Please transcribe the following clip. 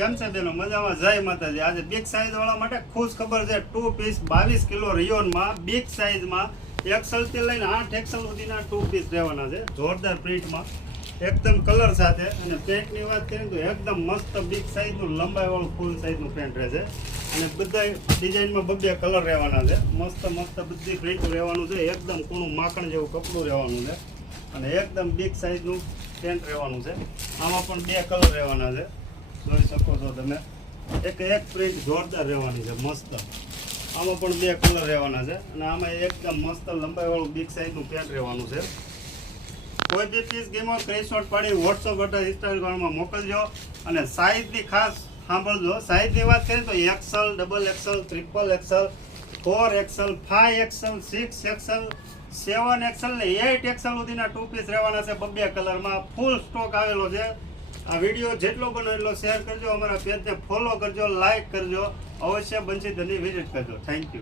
કેમ છે બેનો? મજામાં? જય માતાજી। આજે બિગ સાઈઝ વાળા માટે ખુશ ખબર છે। 2 પીસ 22 કિલો રિયોનમાં બિગ સાઈઝમાં એક્સેલ થી લઈને 8 એક્સેલ સુધીના 2 પીસ રહેવાના છે। જોરદાર પ્રિન્ટમાં એકદમ કલર સાથે। અને પેન્ટની વાત કરીએ તો એકદમ મસ્ત બિગ સાઈઝનું લંબાઈ વાળું ફૂલ સાઈઝનું પેન્ટ રહેશે। અને બધા ડિઝાઇનમાં બબે કલર રહેવાના છે। મસ્ત મસ્ત બધી પ્રિન્ટ રહેવાનું છે। એકદમ કૂણું માખણ જેવું કપડું રહેવાનું છે। અને એકદમ બિગ સાઈઝનું પેન્ટ રહેવાનું છે। આમાં પણ 2 કલર રહેવાના છે। જોઈ શકો છો તમે। એક પ્રિન્ટ જોરદાર રહેવાની છે મસ્ત। આમાં પણ 2 કલર રહેવાના છે। અને આમાં એકદમ મસ્ત લંબાઈ વાળું બિગ સાઈઝનું પેન્ટ રહેવાનું છે। કોઈ બી પીસ ગેમો સ્ક્રીનશોટ પાડી વોટ્સઅપ અથવા ઇન્સ્ટાગ્રામમાં મોકલજો। અને સાઈઝની ખાસ સાંભળજો। સાઈઝની વાત કરીએ તો XL, double XL, triple XL, 4 XL, 5 XL, 6 XL, 7 XL ને 8 એક્સેલ સુધીના 2 પીસ રહેવાના છે। બબે કલરમાં ફૂલ સ્ટોક આવેલો છે। આ વિડીયો જેટલો બને એટલો શેર કરજો। અમારા પેજને ફોલો કરજો, લાઈક કરજો। અવશ્ય બંસીધની વિઝિટ કરજો। Thank you.